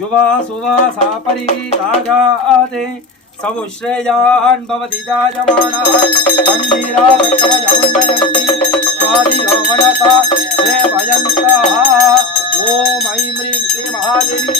युवा सुवासा परिविराजाते समुश्रेयान् भवति जायमानः मन्दिरावक्रमयमुन्नयन्ति स्वादिनो मनसा देवयन्तः ॐ ऐं ह्रीं श्री महादेवी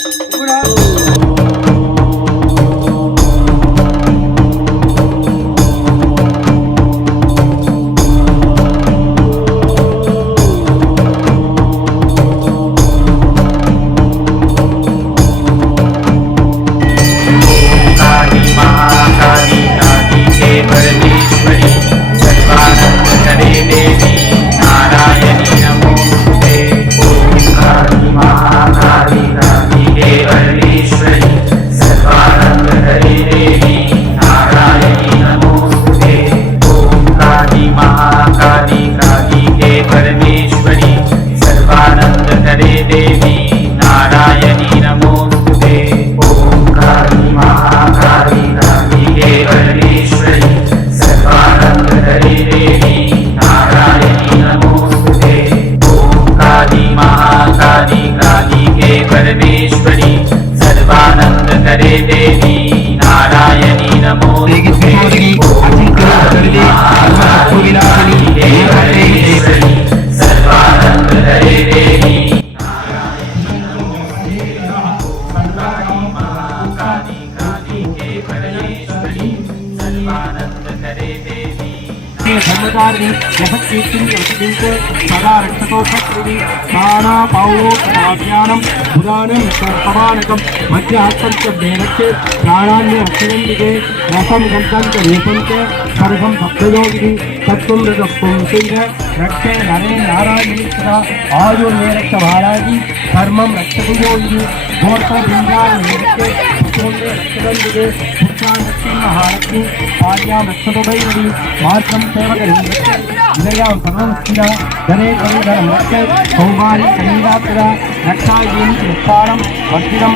सदा रक्षतोषत्रिवी प्राणापावोपाख्यानं पुराणं सर्पमानकं मध्यहस्तं च भेनच्चे प्राणान्य रक्षयन्तिके रसं गन्तं च रूपं च सर्वं भक्तयोगिनी तत्त्वं रजस्त्वं चैव रक्षे नरे नारायणी सदा आयुर्मे रक्ष बालाजी धर्मं रक्षतु योगिनी गोत्रबृन्दान् रक्षे पुत्रों रक्षगन्तिके पुत्रान् रक्षे महालक्ष्मी भार्यां रक्षतु भैरवी मार्गं सेवकरीं विजयां सर्वं स्थिरा धने धनं रक्षे सौभार्य कनीरात्रा रक्षायेन उत्तानं वर्धितं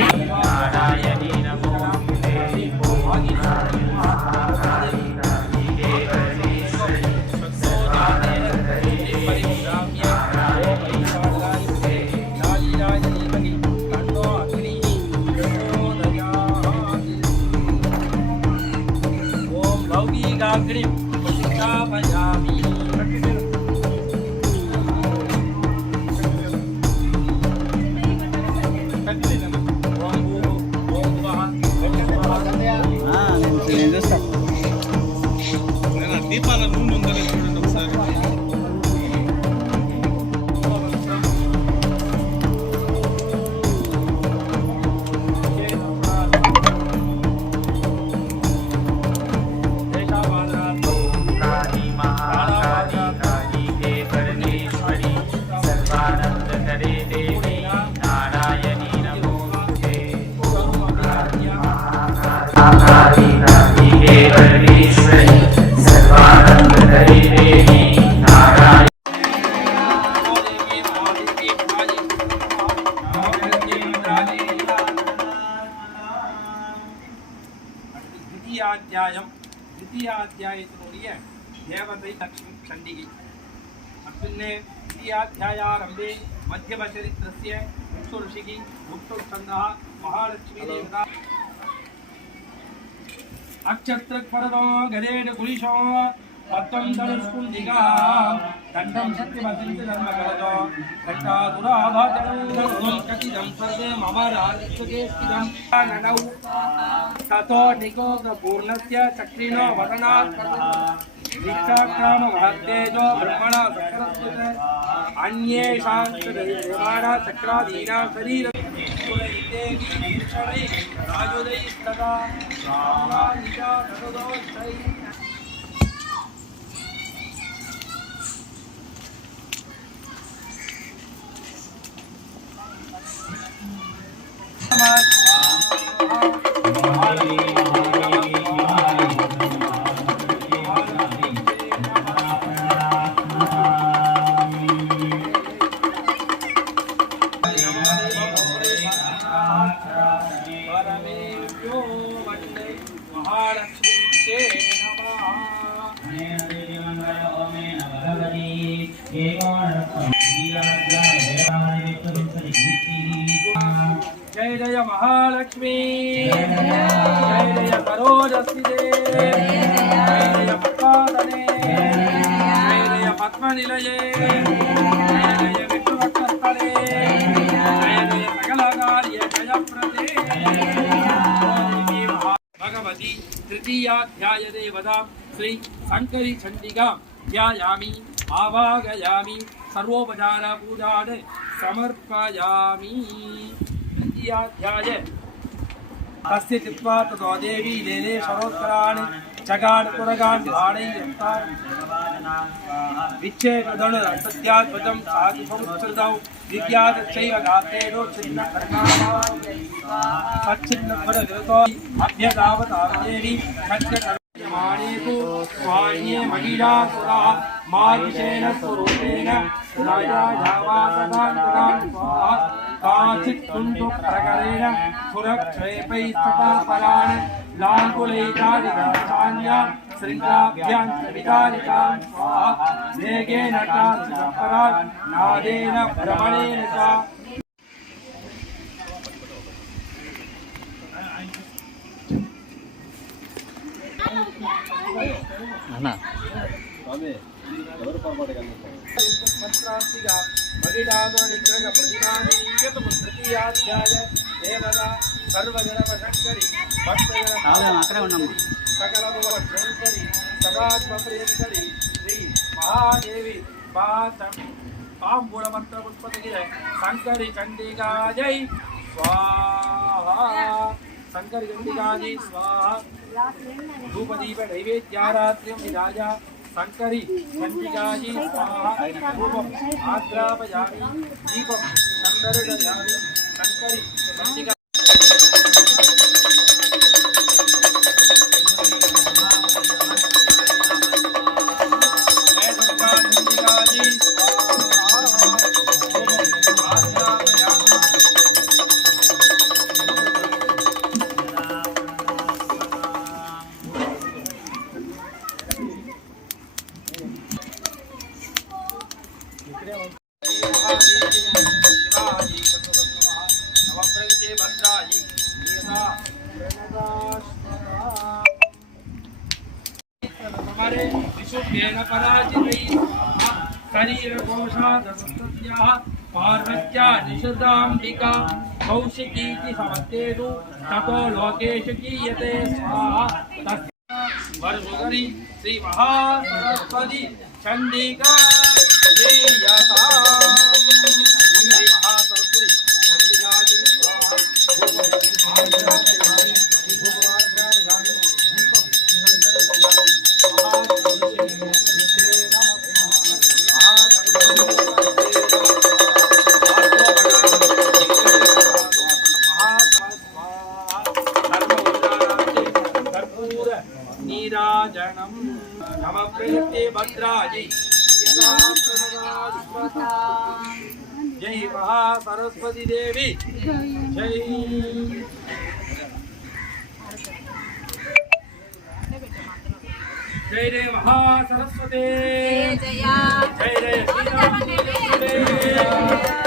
लौकिकाग्निं प्रतिष्ठापयामि దీపాల నూనె ఉందో చూడండి ఒకసారి द्वितीयाध्यायத்தினுடைய தேவதை லட்சுமி சண்டிகை அப்பின்னே द्वितीयाध्यायारम्भे मध्यमचरित्रस्य मुक्तऋषिः मुक्तस्कन्धः महालक्ष्मी देवता अक्षत्रपरदो गदेन कुलिशो पत्तं धनुष्कुण्डिका दण्डं सत्यवसन्ति धर्मकरदो घट्टादुराभाजनं कथितं सर्वे मम राजस्वके स्थितं ननौ ततो निकोग्रपूर्णस्य चक्रिणो वदनात् दीक्षाक्राम महत्तेजो ब्रह्मणा सकलस्वत अन्येषां च देवानां चक्रादीनां शरीरं राजुदैस्तदा रामानिजा तदोष्टै जय जय महालक्ष्मी जय जय सरोजस्विते जय जय पद्मासने जय जय पद्मनिलये जय जय विष्णुभक्तस्थले जय जय सकलकार्य जयप्रदे भगवती तृतीयाध्याय देवता श्री शंकरी चंडिका ध्यायामि आवागयामि सर्वोपचार पूजान् समर्पयामि। तृतीयाध्याय तस्य चित्वा ततो देवी लेले शरोत्तरान् जगान् पुरगान् भाणयन्तान् विच्छेदन सत्याद्भुतं साधुसंस्कृतौ विद्यादक्षैव गात्रेणो छिन्नकर्णाः सच्चिन्नध्वरविरतो अभ्यदावतादेवी खड्गकर्माणेषु स्वान्ये महिषासुराः मार्गेण स्वरूपेण राजावासदान् स्वाहा काचित् कुण्डुप्रकरेण सुरक्षेपैस्तथा परान् लाङ्कुलैकारिकाचान्या शृङ्गाभ्यां विदारिकां स्वाहा वेगेन काचिदपरात् नादेन भ्रमणेन च మంత్రాంతిగా మగిడాదోనిగ్రహ ప్రతిమానికేతము తృతీయాధ్యాయ దేవతా సర్వజనవశంకరి భక్తజన సకలభువశంకరి సదాత్మప్రియంకరి శ్రీ మహాదేవి పాంబుల మంత్ర పుష్పతికి శంకరి చండికాజై స్వాహా శంకరి చండికాజై స్వాహా धूपदीप नैवेद्यारात्र्यं विधाय शंकरी चंडिकाजी स्वाहा धूपम् आग्रापयामि दीपं संदर्शयामि शंकरी चंडिका शरीरकोशादसंस्याः पार्वत्या निषदाम्बिका कौशिकीति समस्तेषु ततो लोकेषु गीयते स्वाहा वरसुकरी श्री महासरस्वती चंडिका श्री महासरस्वती चंडिका जी स्वाहा नीराजनम नम प्रेते भद्राजी जय महासरस्वती देवी जय जय जय महासरस्वती जय जय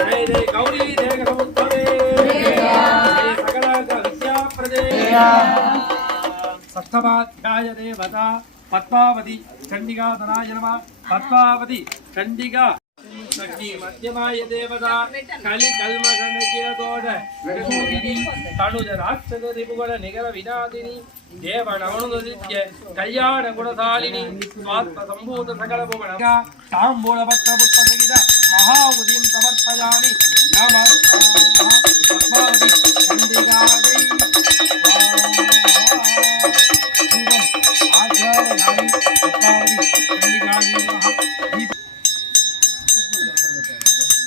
जय जय गौरी देवसमुद्भवे जय सकल विद्याप्रदे सप्तमाध्याय देवता पद्मावती चंडिका धनाय नमः पद्मावती चंडिका शक्ति मध्यमाय देवता कलि कल्मषणकिरतोड विष्णुगिरि तनुज राक्षस रिपुगण निगर विनादिनी देव नवनुदित्य कल्याण गुणशालिनी स्वात्म संभूत सकल भुवन तांबूल पत्र पुष्प सहित महाउदीं समर्पयामि नमः पद्मावती चंडिका जय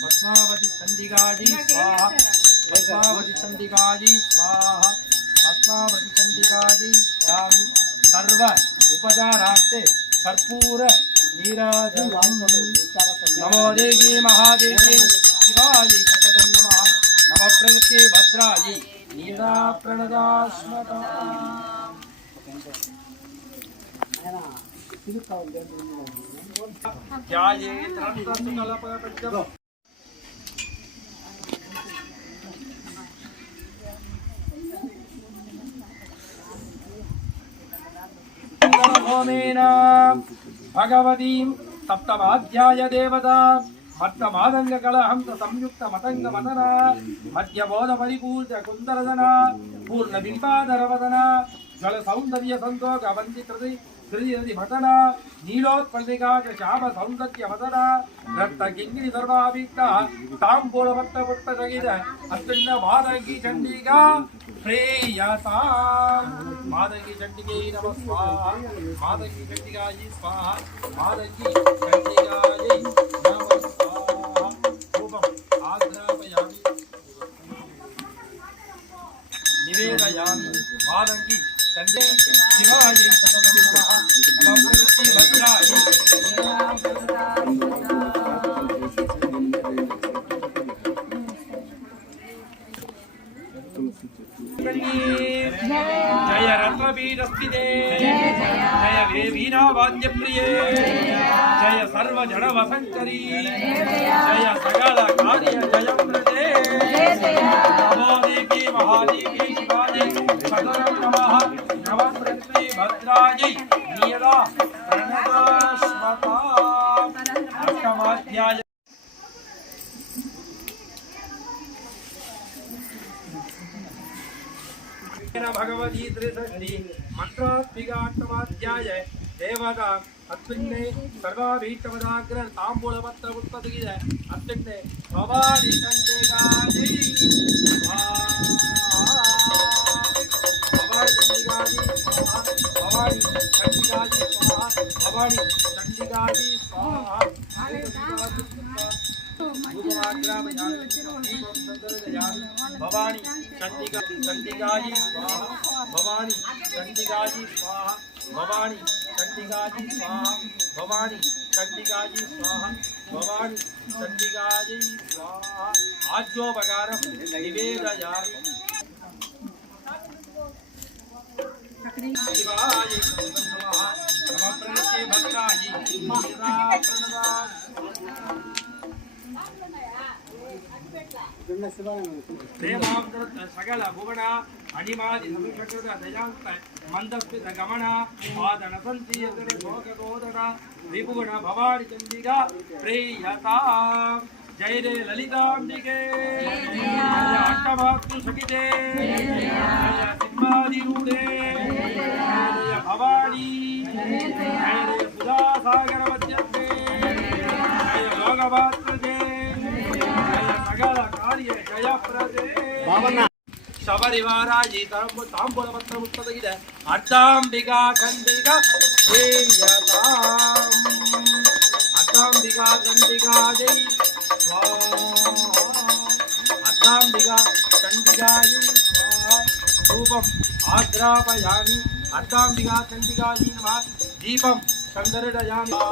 पद्मावती चंडिकाजी स्वाहा पद्मावती चंडिकाजी स्वाहा पद्मावती चंडिकाजी स्वामी सर्व उपचारार्थे कर्पूर नीराजनम नमो देवी महादेवी शिवाय सततं नमः नमः प्रकृते भद्रायै नीरा प्रणदास्मता सोमेन भगवतीं सप्तमाध्याय देवता मत्तमादंग कलहंस संयुक्त मतंग मदना मध्यबोध परिपूर्त कुंदरदना पूर्ण बिंबाधरवदन जल सौंदर्य संतोष वंदित हृदय भटना नीलोत्पल्लिकाट श्याम सौंदर्य मदना रक्त किंगिनी सर्वाभिक्त तांबूल भट्ट पुट्ट सगित अत्युन्न मादंगी चंडिका प्रेयता मादंगी चंडिके नमः स्वाहा मादंगी चंडिकायै स्वाहा मादंगी चंडिकायै नमः स्वाहा रूपम आग्रापयामि निवेदयामि मादंगी चंडिका शिवायै सततं नमः नमः प्रकृति भद्रायै जय रत्नपीठस्थिते जय वीणावाद्यप्रिये जय सर्वजडवसङ्करी जय सकल कार्य जयप्रदे नमो देवी महादेवी शिवायै सततं नमः नमः प्रकृति भद्रायै नियता प्रणतस्मता अष्टमाध्याय भगवती त्रिषष्टि मंत्रात्मिकाष्टमाध्याय देवता अत्युन्ने सर्वाभीष्टवदाग्र तांबूलपत्र उत्पत्तिगिद अत्युन्ने भवानी चंडिकाजी भवानी चंडिकाजी भवानी चंडिकाजी स्वाहा भवानी चंडिकाजी स्वाहा भवानी चंडिकाजी स्वाहा भवानी चंडिकाजी स्वाहा भवानी चंडिकाजी स्वाहा भवानी चंडिकाजी स्वाहा आज्योपकारं निवेदयामि शिवाय नमः नमः प्रणते भद्रायै सकल भुवन अणिमादि समुषकृत दयांत मंदस्मित गमन वादन संतीयतर शोककोदर विभुगुण भवानी चंडिका प्रेयता जय रे ललितांबिके जय अष्टमातृ सखिते जय सिंहादिरूढे जय भवानी जय रे सुधासागर मध्यस्थे जय योगमात्रजे सकल कार्य जयप्रदे शबरिवारायै तांबूलपत्र उत्पत्तिगिद अर्धांबिका चंडिका प्रेयताम् अर्धांबिका चंडिकायै स्वाहा अर्धांबिका चंडिकायै स्वाहा रूपम् आग्रापयामि अर्धांबिका चंडिकायै नमः दीपं संदर्शयामि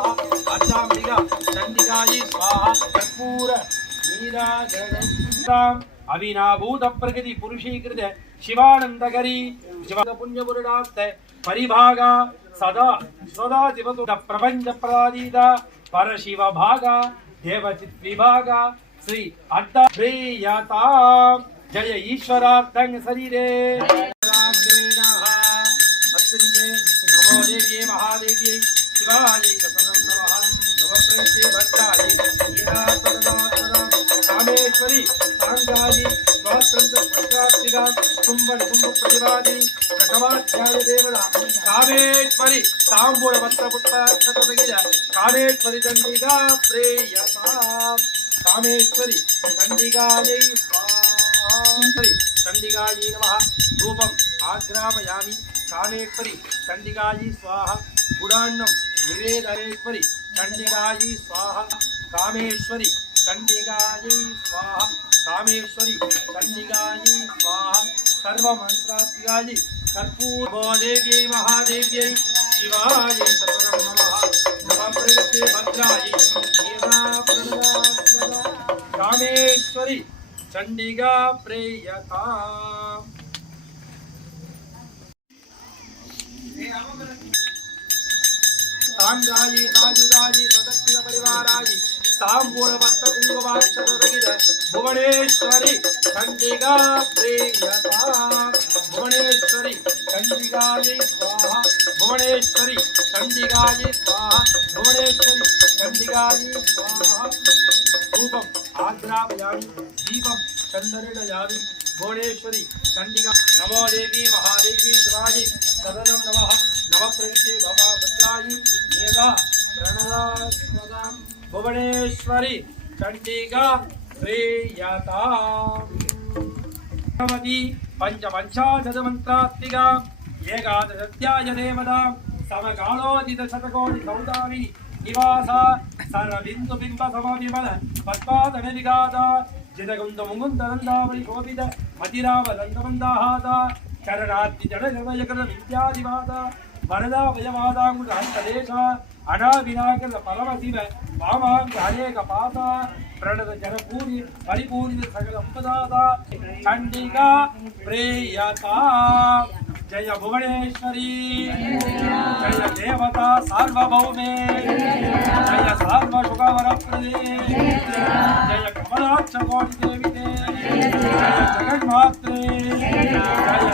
अर्धांबिका चंडिकायै स्वाहा कर्पूर नीराजनम् अविनाभूत प्रकृति पुरुषीकृत शिवानंदकरी शिवाद पुण्यपुरुषार्थ परिभागा सदा सदा दिवसु प्रपंच प्रदादीता परशिव भागा देवचित विभागा श्री अड्डा प्रेयता जय ईश्वरार्थं शरीरे नमो देवी महादेवी शिवायै सततं नमः नमः प्रकृते भद्रायै कामेश्वरी सांगाली स्वातंत्र पंचात्मिका कुंभन कुंभ प्रतिवादी प्रथमाध्याय देवता कामेश्वरी तांबूल भक्त पुष्पाक्षतगिर कामेश्वरी चंडिका प्रेयता कामेश्वरी चंडिकायै स्वाहा चंडिकायै नमः रूपम् आग्रापयामि कामेश्वरी चंडिकायै स्वाहा गुडान्नं निवेदयेश्वरी चंडिकायै स्वाहा कामेश्वरी चंडिकायै स्वाहा कामेश्वरी चंडिकायै स्वाहा सर्वमंत्रात्मिकायै कर्पूर देव्यै महादेव्यै शिवायै सततं नमः नमः प्रकृते भद्रायै कामेश्वरी चंडिका प्रेयता सांगायै सायुधायै सदक्षिण परिवारायै तांबूलपत्र कुंकुमाक्षतगिर भुवनेश्वरी चंडिका प्रेयता भुवनेश्वरी चंडिकायै स्वाहा भुवनेश्वरी चंडिकायै स्वाहा भुवनेश्वरी चंडिकायै स्वाहा धूपम् आग्रापयामि दीपं चन्दनेन भुवनेश्वरी चंडिका नमो देवी महादेवी शिवाजी सदनं नमः नमः प्रकृते भवा भद्रायि नियदा प्रणदा भुवनेश्वरी चंडिका प्रियता भगवती पंचपंचाशतमन्त्रात्मिका एकादशाध्याय देवता समकालोदित शतकोटि सौदामिनी निवासा सर्वबिन्दुबिम्ब समविमल पद्मादनविगाता जितकुन्द मुकुन्दनन्दावळि कोपित मतिरावदन्तमन्दाहाता चरणात्ति जडजडयकर विद्यादिवाता वरदा भयवादाङ्गुलहस्तदेश अनाविनाकर परमशिव वामाङ्गहरेकपाता प्रणत जनपूरि परिपूरित सकलम्पदाता चण्डिका प्रेयता जय भुवनेश्वरी जय देवता सार्वभौमे जय सार्वशुभवरप्रदे जय कमलाक्ष कोटिदेविते जय जगन्मात्रे जय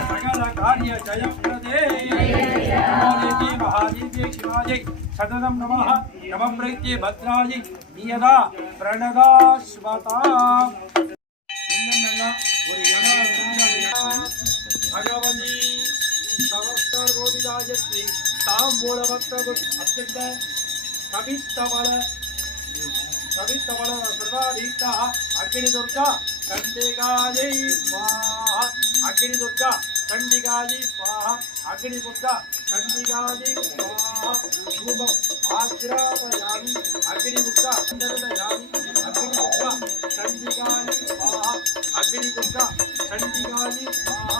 सकल कार्य जय प्रदे देवी महादेवी शिवाजी सदनं नमः नमः प्रकृते भद्रायै नियदा प्रणदाश्वता भगवती समस्तर्वोदिदायत्री ताम्बूलभक्तभक्त कवित्तमल सर्वाधीष्टः अग्निदुर्गा चण्डिकायै स्वाहा अग्निदुर्गा चण्डिकायै स्वाहा अग्निदुर्गा चण्डिकायै स्वाहा धूपम् आग्रापयामि अग्निदुर्गा चन्दनयामि अग्निदुर्गा चण्डिकायै स्वाहा अग्निदुर्गा चण्डिकायै स्वाहा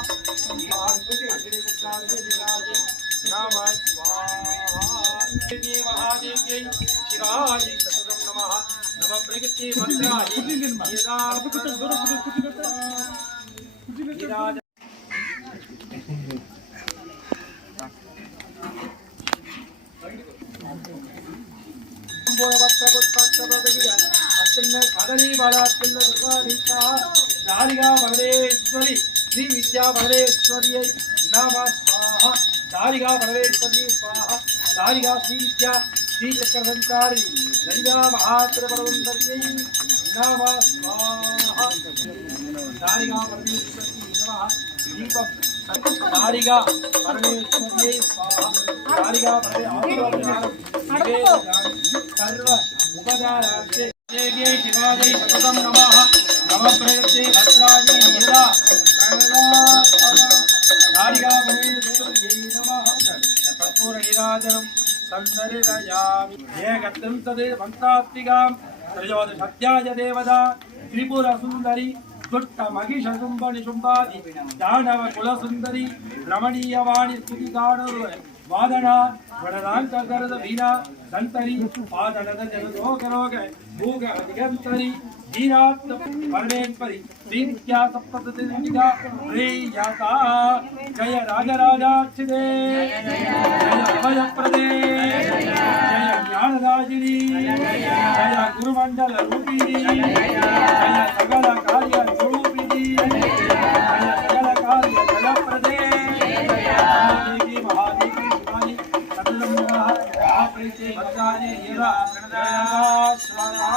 अग्निदुर्गा चण्डिकायै नमः स्वाहा देवी महादेव्यै शिवायै सततं नमः नमः प्रकृते भद्रायै यदा परमेश्वरी श्री विद्या परमेश्वरी नमः स्वाहा दारिका परमेश्वरी स्वाहा दारिका श्री विद्या श्री चक्रसंचारी ललिता महात्र परमेश्वरी नमः स्वाहा दारिका परमेश्वरी नमः दीपम दारिका परमेश्वरी स्वाहा दारिका परमेश्वरी सर्व उपदारार्थे देवी शिवाजी सततं नमः नमः प्रकृते भद्रायै नियदा दारिका परमेश्वर्यै नमः कर्पूरनीराजनं सन्दर्शयामि एकत्रिंशत् मन्त्रात्मिकां त्रयोदशाध्याय देवता त्रिपुरसुन्दरी दुष्टमहिषशुम्भनिशुम्भादि दानव कुलसुन्दरी रमणीयवाणी स्तुतिगानरुर वादना वरदांकरद वीणा संतरी पादनद जनलोकरोग भूग अधिगंतरी दीनात् परमेश्वरी श्रीविद्या सप्तशतीनिका प्रियता जय राजराजाक्षिदे जय अभयप्रदे जय ज्ञानराजिनी जय गुरुमंडल रूपिणी जय सकल कार्य स्वरूपिणी जय सकल कार्य जलप्रदे देवी महादेवी शिवानी सततं नमः प्रीति भद्राणि येरा प्रणदाश्वरा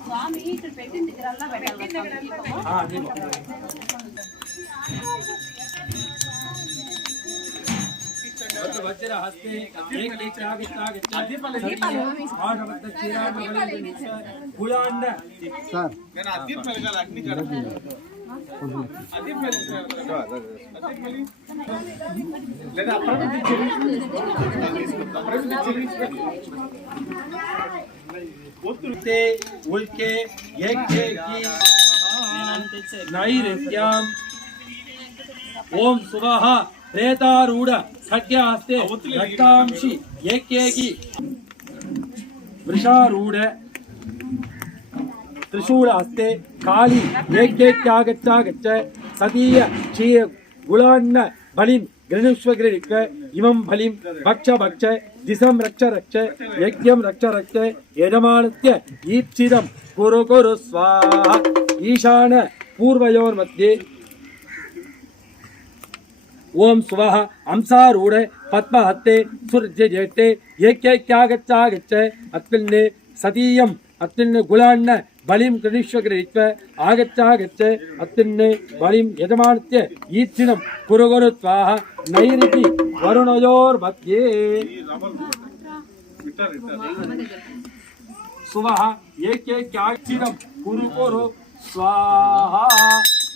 स्वामी ఇక్కడ పెట్టిన దగ్గరల్లా పెట్టాలి वज्र हस्ते एक आठवद्द गुलांड सर నేను అద్దీప్ మెలగాలి అగ్ని కడ అద్దీప్ మెలగాలి లేదా अप्रतिते उल्के एक की नैऋत्याम ओम सुबह प्रेतारूढ़ खड्यास्ते रक्तांशी एकेकी वृषारूढ़ त्रिशूल हस्ते काली एकेक्यागच्चागच्च सतीय क्षीर गुलान्न बलिं गृणुष्वगृणिक्व इमं बलिं भक्ष भक्ष दिशं रक्ष रक्ष यज्ञं रक्ष रक्ष यजमानस्य ईप्सितं कुरु कुरु स्वाहा ईशान पूर्वयोर्मध्ये ओम स्वः अंसारूढ़ पद्महस्ते सूर्यजेष्टे एकैक्यागच्चागच्छ अस्मिन्ने सतीयम् अस्मिन् गुलान्न बलिं कृणीष्व गृहीत्वा आगच्चागच्छ अस्मिन्ने बलिं यजमानस्य ईप्सिनं कुरु कुरु स्वाहा नैऋति वरुणयोर्मध्ये स्वः एकैक्यागच्चिनं कुरु कुरु स्वाहा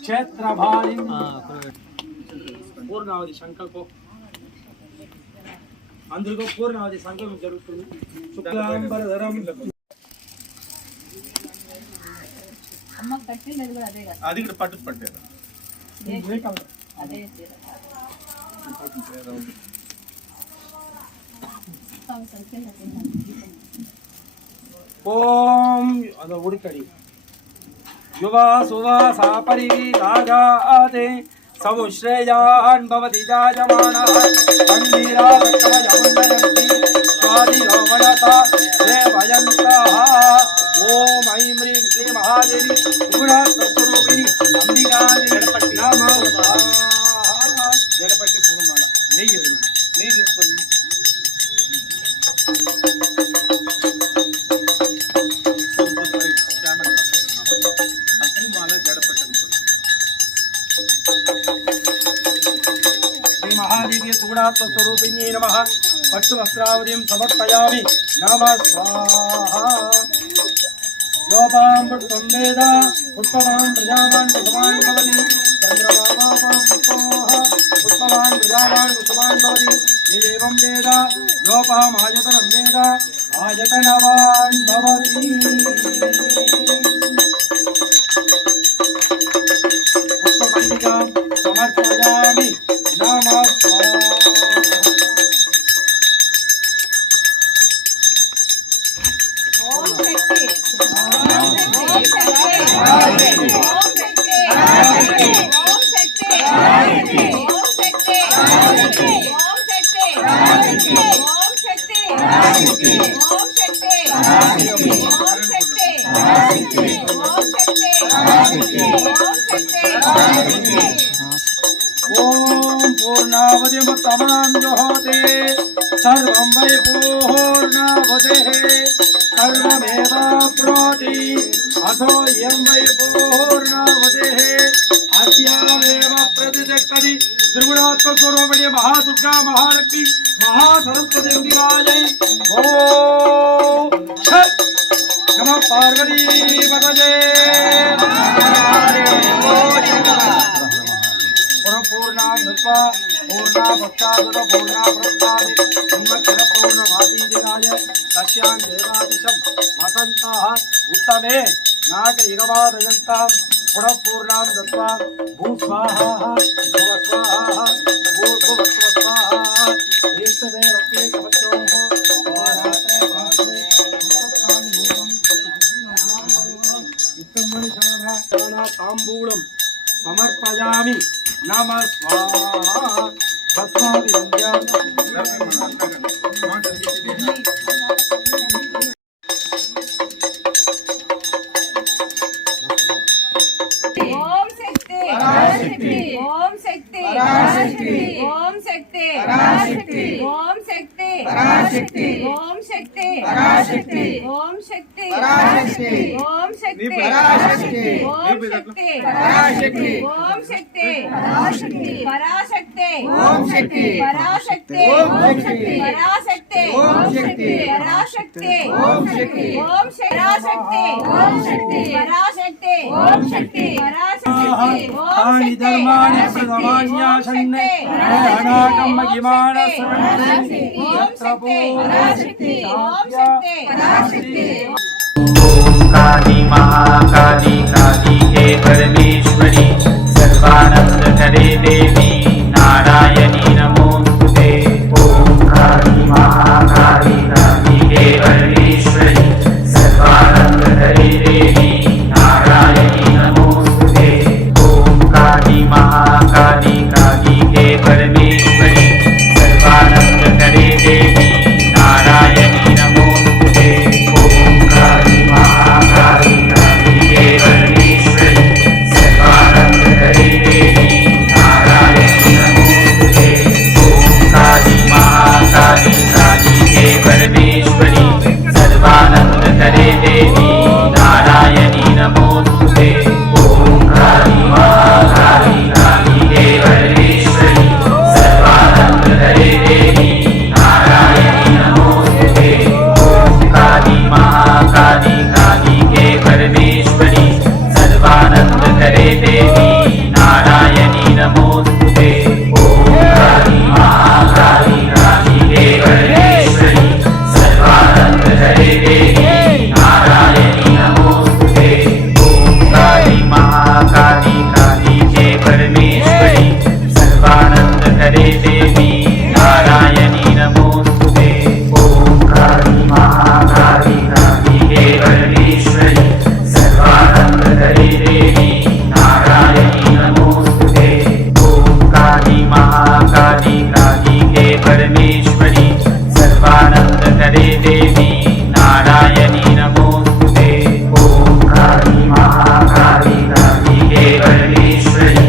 क्षेत्रभालिं పూర్ణావధి సంకల్పం అందరికీ పూర్ణావధి సంకల్పం జరుగుతుంది శుక్లాంబరధరం అమ్మ కట్టినది కూడా అదే కదా అది కూడా పట్టు పట్టారు అదే ఓం అద ఉడికడి యువా సువా సాపరివిరాజాతే समुश्रेयान् भवति जायमानः कण्डीरावकवयमुन्नयन्ति स्वादिनो मनसा देवयन्तः ॐ ऐं ह्रीं श्री महादेवी गुणात्मस्वरूपिणी अंबिकादेवी नमः జడపట్టి పూలమాల నెయ్యి తీసుకోండి పూలమాల జడపట్టి महादेवी सुगुणात्मस्वरूपिण्यै नमः पट्टुवस्त्रावधिं समर्पयामि नमः स्वाहा योपां पुष्पं वेद पुष्पवान् प्रजावान् कुसुमान् भवति चन्द्रमामापां पुष्पवान् प्रजावान् कुसुमान् भवति एवं वेद योपाम् आयतनं वेद आयतनवान् भवति पुष्पमण्डिकां समर्पयामि नमः स्वाहा ఓం శక్తి ओम पूर्णावधिमतमां जुहोते सर्वं वै पूर्णावधेः सर्वमेवाप्नोति अथो यं वै पूर्णावधेः अस्यामेव प्रतिष्ठति त्रिगुणात्मस्वरूपिणी महादुर्गा महालक्ष्मी महासरस्वती देवायै ओम छठ नमः पार्वती पतये पूर्णा नृत्वा पूर्णा भक्तादुर पूर्णा प्रस्तादि उन्मक्षर पूर्णमादीदिनाय तस्यां देवादिशं वसन्तः उत्तमे नाग इगवादयन्तां पुनः पूर्णां दत्त्वा भूस्वाहा भुवस्वाहा भूर्भुवस्वस्वाहा एतदे रक्ते कवचोः आरात्रे पात्रे उत्तमनिशाना ताम्बूलं समर्पयामि नमः स्वाहा भस्मादिव्यां ఓం శక్తి పరాశక్తి ఓం శక్తి పరాశక్తి ఓం శక్తి పరాశక్తి ఓం శక్తి పరాశక్తి ఓం శక్తి పరాశక్తి ఓం శక్తి పరాశక్తి ఓం శక్తి పరాశక్తి ఓం శక్తి పరాశక్తి ఓం శక్తి పరాశక్తి పరాశక్తి ఓం శక్తి పరాశక్తి ఓం శక్తి పరాశక్తి ఓం శక్తి పరాశక్తి ఓం శక్తి ఓం పరాశక్తి ఓం శక్తి పరాశక్తి ఓం శక్తి तानि धर्माणि प्रथमान्यासन्ने अनाकं महिमानसन्ने यत्र पराशक्ति काली महाकाली काली हे परमेश्वरी सर्वानंद करे देवी नारायणी नमोस्तुते ओम काली महाकाली काली हे परमेश्वरी सर्वानंद करे देवी नारायणी नमोस्तुते ओम काली महाकाली काली हे परमेश्वरी परमेश्वरी सर्वानंदकरे देवी नारायणी नमोस्तुते। ओम काली महाकाली कालिके परमेश्वरी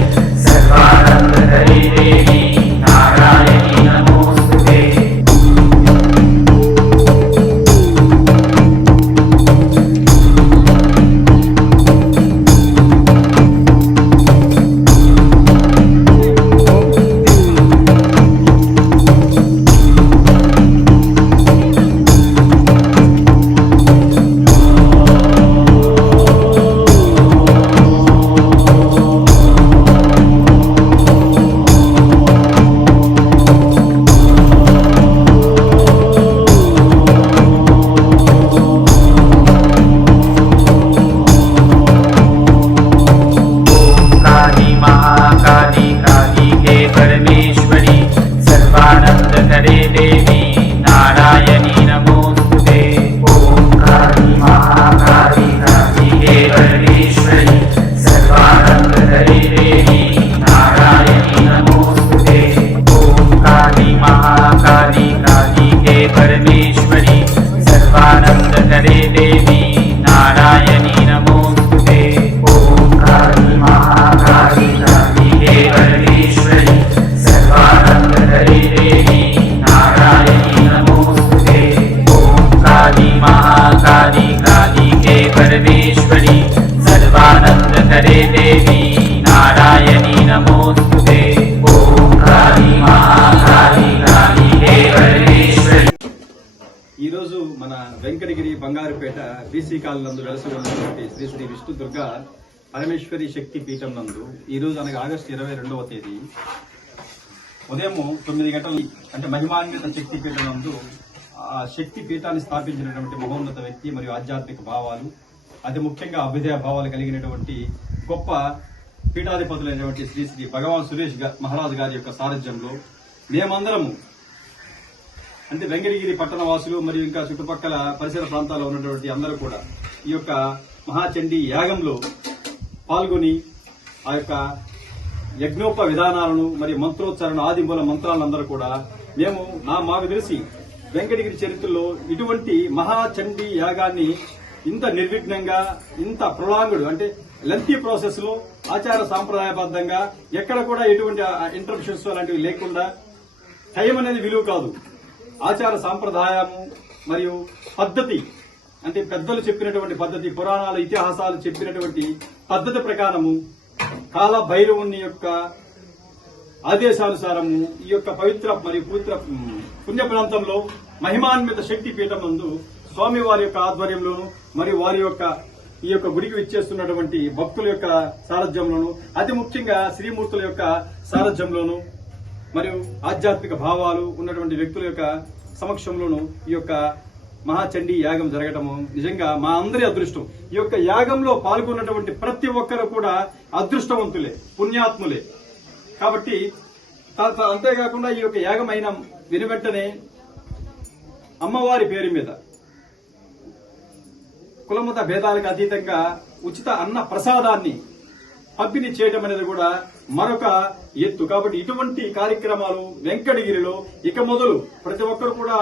सर्वानंदकरे देवी नारायणी नमोस्तुते। महाकाली कालिके परमेश्वरी सर्वानंदकरे देवी नारायणी नमोस्तुते। ओम काली महाकाली कालिके परमेश्वरी सर्वानंदकरे देवी नारायणी नमोस्तुते। ओम काली महाकाली कालिके परमेश्वरी सर्वानंदकरे देवी नारायणी नमोस्तुते। ओम काली महाकाली कालिके परमेश्वरी सर्वानंदकरे देवी नारायणी नमोस्तुते। ओम काली महाकाली कालिके परमेश्वरी सर्वानंदकरे देवी नारायणी नमोस्तुते। ओम काली महाकाली कालिके परमेश्वरी। ఈరోజు మన వెంకటగిరి బంగారుపేట బీసీ కాలనీ నందు వెలసి ఉన్నటువంటి శ్రీ శ్రీ విష్ణుదుర్గ పరమేశ్వరి శక్తి పీఠం నందు ఈ రోజు అనగా ఆగస్టు 22వ తేదీ ఉదయం 9 గంటల అంటే మహిమాన్విత శక్తి పీఠం నందు ఆ శక్తి పీఠాన్ని స్థాపించినటువంటి మహోన్నత వ్యక్తి మరియు ఆధ్యాత్మిక భావాలు అతి ముఖ్యంగా అభ్యుదయ భావాలు కలిగినటువంటి గొప్ప పీఠాధిపతులైనటువంటి శ్రీ శ్రీ భగవాన్ సురేష్ మహారాజ్ గారి యొక్క సారథ్యంలో మేమందరము అంటే వెంకటగిరి పట్టణ వాసులు మరియు ఇంకా చుట్టుపక్కల పరిసర ప్రాంతాల్లో ఉన్నటువంటి అందరూ కూడా ఈ యొక్క మహాచండీ యాగంలో పాల్గొని ఆ యొక్క యజ్ఞోప విధానాలను మరియు మంత్రోచ్చారణ ఆది మూల మంత్రాలందరూ కూడా మేము మాకు తెలిసి వెంకటగిరి చరిత్రలో ఇటువంటి మహాచండీ యాగాన్ని ఇంత నిర్విఘ్నంగా ఇంత ప్రొలాంగ్డ్ అంటే లెంతీ ప్రాసెస్ లో ఆచార సాంప్రదాయబద్ధంగా ఎక్కడ కూడా ఎటువంటి ఇంటరప్షన్స్ అలాంటివి లేకుండా టైం అనేది విలువ కాదు, ఆచార సాంప్రదాయము మరియు పద్ధతి అంటే పెద్దలు చెప్పినటువంటి పద్ధతి, పురాణాలు ఇతిహాసాలు చెప్పినటువంటి పద్ధతి ప్రకారము కాల భైరవుని యొక్క ఆదేశానుసారము ఈ యొక్క పవిత్ర మరియు పుణ్య ప్రాంతంలో మహిమాన్విత శక్తి పీఠం నందు స్వామి వారి యొక్క ఆధ్వర్యంలోను మరియు వారి యొక్క ఈ యొక్క గుడికి విచ్చేస్తున్నటువంటి భక్తుల యొక్క సారథ్యంలోను అతి ముఖ్యంగా శ్రీమూర్తుల యొక్క సారథ్యంలోను మరియు ఆధ్యాత్మిక భావాలు ఉన్నటువంటి వ్యక్తుల యొక్క సమక్షంలోనూ ఈ యొక్క మహాచండీ యాగం జరగటము నిజంగా మా అందరి అదృష్టం. ఈ యొక్క యాగంలో పాల్గొన్నటువంటి ప్రతి ఒక్కరు కూడా అదృష్టవంతులే, పుణ్యాత్ములే. కాబట్టి అంతేకాకుండా ఈ యొక్క యాగం అయిన వెనువెంటనే అమ్మవారి పేరు మీద కులమత భేదాలకు అతీతంగా ఉచిత అన్న ప్రసాదాన్ని పంపిణీ చేయడం అనేది కూడా మరొక ఎత్తు. కాబట్టి ఇటువంటి కార్యక్రమాలు వెంకటగిరిలో ఇక మొదలు ప్రతి ఒక్కరు కూడా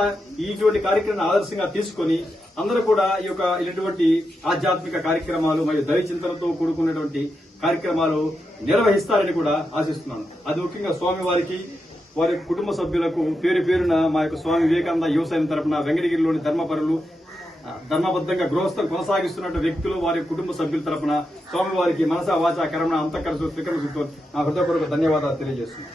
ఇటువంటి కార్యక్రమాన్ని ఆదర్శంగా తీసుకుని అందరూ కూడా ఈ యొక్క ఇటువంటి ఆధ్యాత్మిక కార్యక్రమాలు మరియు దైవచింతనతో కూడుకున్నటువంటి కార్యక్రమాలు నిర్వహిస్తారని కూడా ఆశిస్తున్నాను. అది ముఖ్యంగా స్వామి వారికి వారి కుటుంబ సభ్యులకు పేరు పేరున మా యొక్క స్వామి వివేకానంద యువ సైన్యం తరపున వెంకటగిరిలోని ధర్మపరులు ధర్మబద్ధంగా గృహస్థం కొనసాగిస్తున్న వ్యక్తులు వారి కుటుంబ సభ్యుల తరపున స్వామివారికి మనసా వాచా కర్మ అంతఃకరణ స్వీకరణ నా హృదయపూర్వక ధన్యవాదాలు తెలియజేస్తున్నాను.